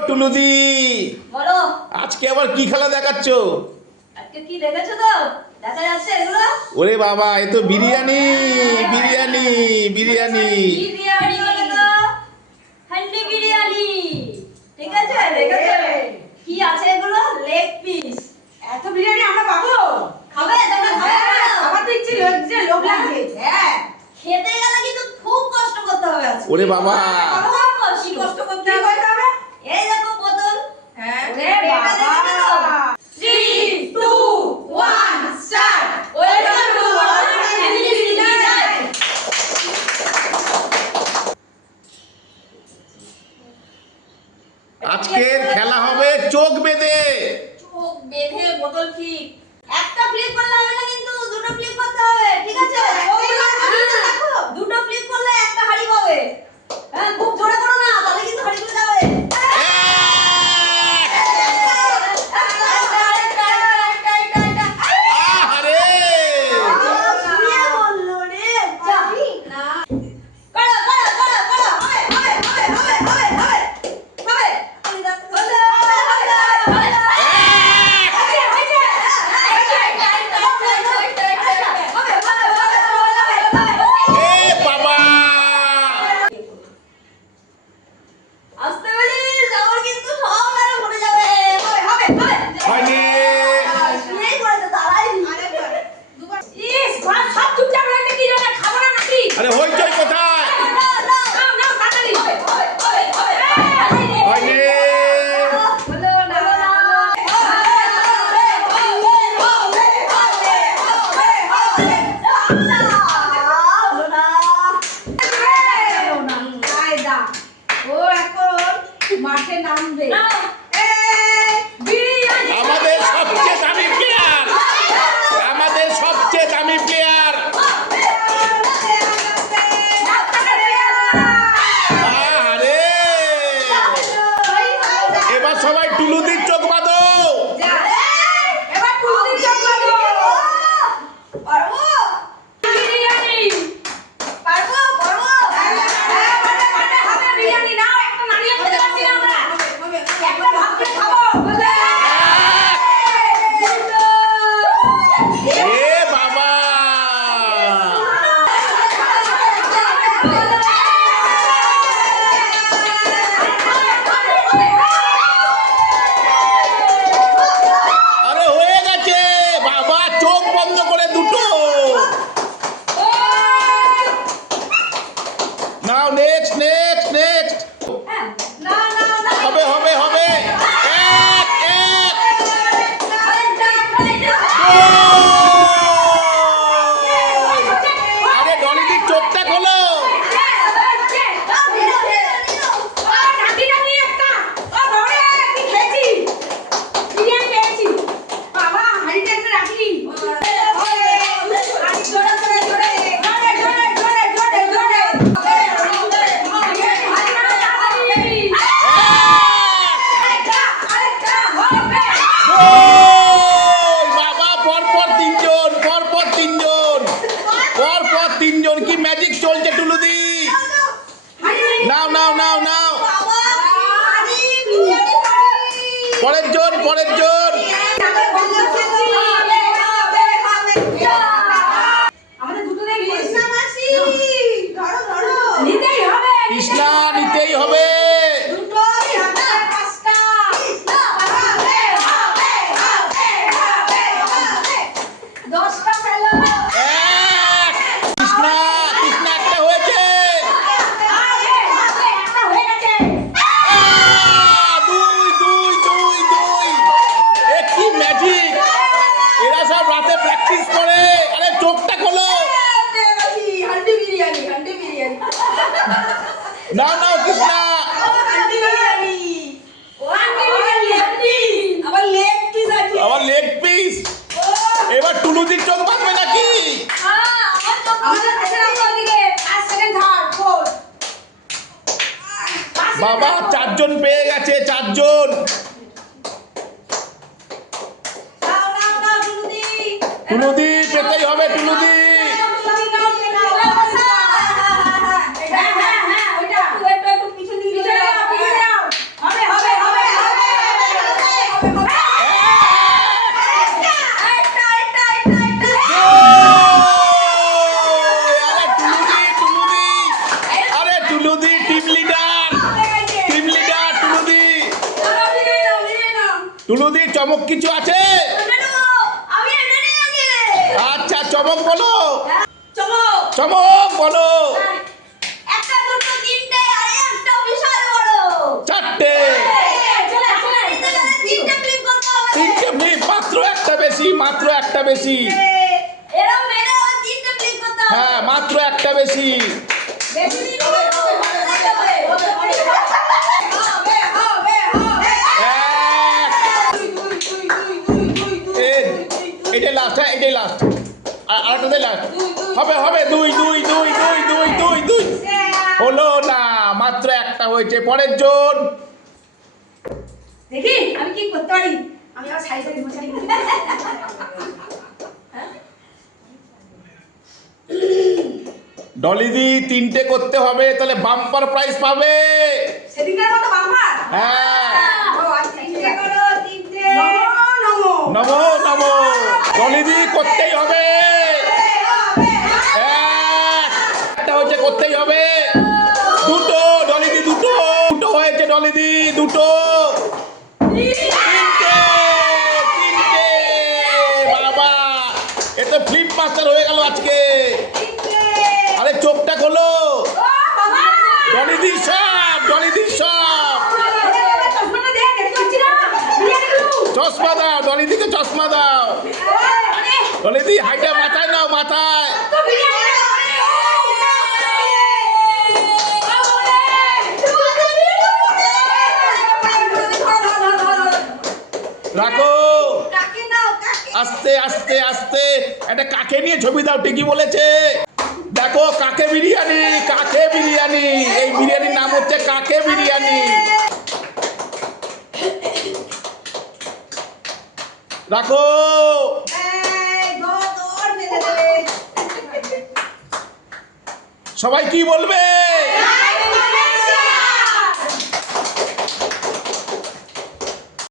টুলুদি বলো। আজকে আবার কি খেলা দেখাচ্ছ? আজকে কি তো? দেখা যাচ্ছে এগুলো? ওরে বাবা এ তো বিরিয়ানি হ্যাঁ। বিরিয়ানি বিরিয়ানি। বিরিয়ানি হান্ডি বিরিয়ানি। ঠিক আছে কি আছে এগুলো? Leg piece. এত বিরিয়ানি আমরা পাবো? খাবে তোমরা হ্যাঁ, খাবে। আমার তো ইচ্ছে হ্যাঁ।, হ্যাঁ। খেতে গেলে কিন্তু খুব কষ্ট করতে হবে ওরে বাবা আজকের খেলা হবে চোখ বেঁধে। চোখ বেঁধে বোতল ঠিক। একটা ফ্লিপ করলাম बाबा! अरे होएगा बाबा चोक बंद कर বাবা চারজন পেয়ে গেছে চারজন। টুলুদি পেতেই হবে টুলুদি। টুলুদি চমক কিছু আছে। আচ্ছা চমক বলো। হ্যাঁ, চমক। বলো। বড়। চারটে। চলে। তিনটে মাত্র একটা বেশি মাত্র একটা বেশি। হ্যাঁ মাত্র একটা বেশি। লাস্ট হ্যাঁ এটাই লাস্ট আর আরেকটাতে লাস্ট হবে হবে দুই দুই দুই দুই দুই দুই দুই। হলো না মাত্র একটা হয়েছে পরের জন। দেখি আমি কি করতে পারি? আমি মশারি ডলিদি তিনটে করতে হবে তাহলে বাম্পার প্রাইজ পাবে। সেদিনকার মতো বাম্পার হ্যাঁ। আচ্ছা নমো নমো। নমো করতেই হবে। এক। একটা হচ্ছে করতেই হবে। দুটো ডলিদি দুটো। দুটো হয়েছে ডলিদি দুটো। বাবা এ তো ফ্লিপ মাস্টার হয়ে গেল আজকে। আরে চোখটা খোলো। ডলিদি সব ডলিদি সব। চশমা দাও ডলিদিকে চশমা দাও। ডলিদি হাইটা মাথায় নাও, মাথায়। রাখো। আস্তে আস্তে আস্তে। একটা কাকে নিয়ে ছবি দাও, ঠিকই বলেছে। দেখো, কাকে বিরিয়ানি কাকে বিরিয়ানি? এই বিরিয়ানির নাম হচ্ছে কাকে বিরিয়ানি। রাখো। সবাই কি বলবে?